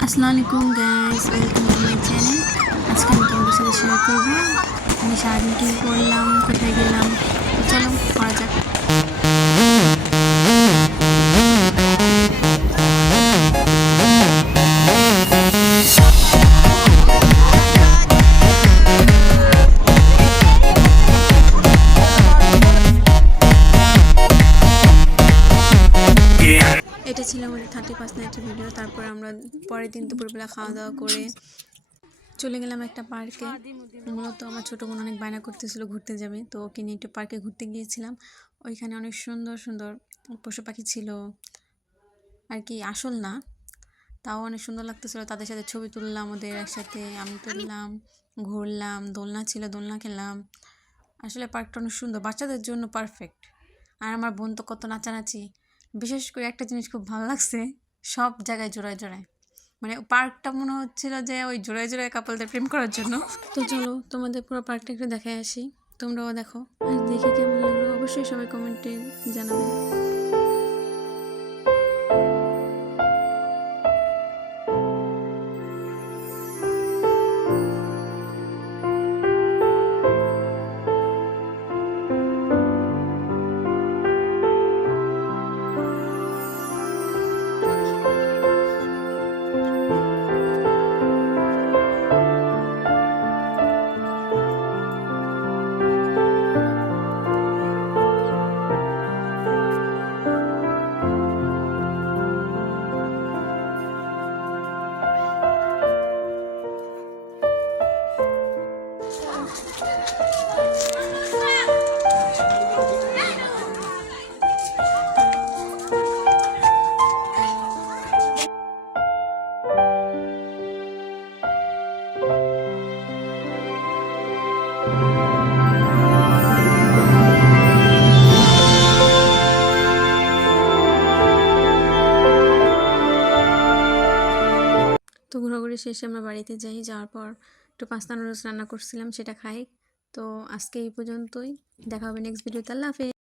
আসসালামু আলাইকুম guys, welcome to my channel. আজকে আমি তোমাদের সাথে শেয়ার করবো আমি সারাদিন কী করলাম, কোথায় গেলাম। তো চলো করা যাক। এটা ছিল আমাদের 31 নাইটের ভিডিও। তারপর আমরা পরের দিন দুপুরবেলা খাওয়া দাওয়া করে চলে গেলাম একটা পার্কে। মূলত আমার ছোটো বোন অনেক বায়না করতেছিল ঘুরতে যাবে, তো ওকে নিয়ে একটু পার্কে ঘুরতে গিয়েছিলাম। ওইখানে অনেক সুন্দর সুন্দর পশু পাখি ছিল আর কি, আসল না, তাও অনেক সুন্দর লাগতেছিলো। তাদের সাথে ছবি তুললাম, ওদের একসাথে আমি তুললাম, ঘুরলাম, দোলনা ছিল দোলনা খেলাম। আসলে পার্কটা অনেক সুন্দর, বাচ্চাদের জন্য পারফেক্ট। আর আমার বোন তো কত নাচানাচি। বিশেষ করে একটা জিনিস খুব ভালো লাগছে, সব জায়গায় জোড়ায় জোড়ায়, মানে পার্কটা মনে হচ্ছিল যে ওই জোড়ায় জোড়ায় কাপলদের প্রেম করার জন্য। তো চলো তোমাদের পুরো পার্কটা একটু দেখায় আসি, তোমরাও দেখো। আর দেখে কেমন লাগলো অবশ্যই সবাই কমেন্টে জানাবে। তো ঘোরাঘুরি শেষে আমরা বাড়িতে যাই, যাওয়ার পর একটু পাস্তা নুডলস রান্না করছিলাম, সেটা খাই। তো আজকে এই পর্যন্তই, দেখা হবে নেক্সট ভিডিওতে। আল্লাহ হাফেজ।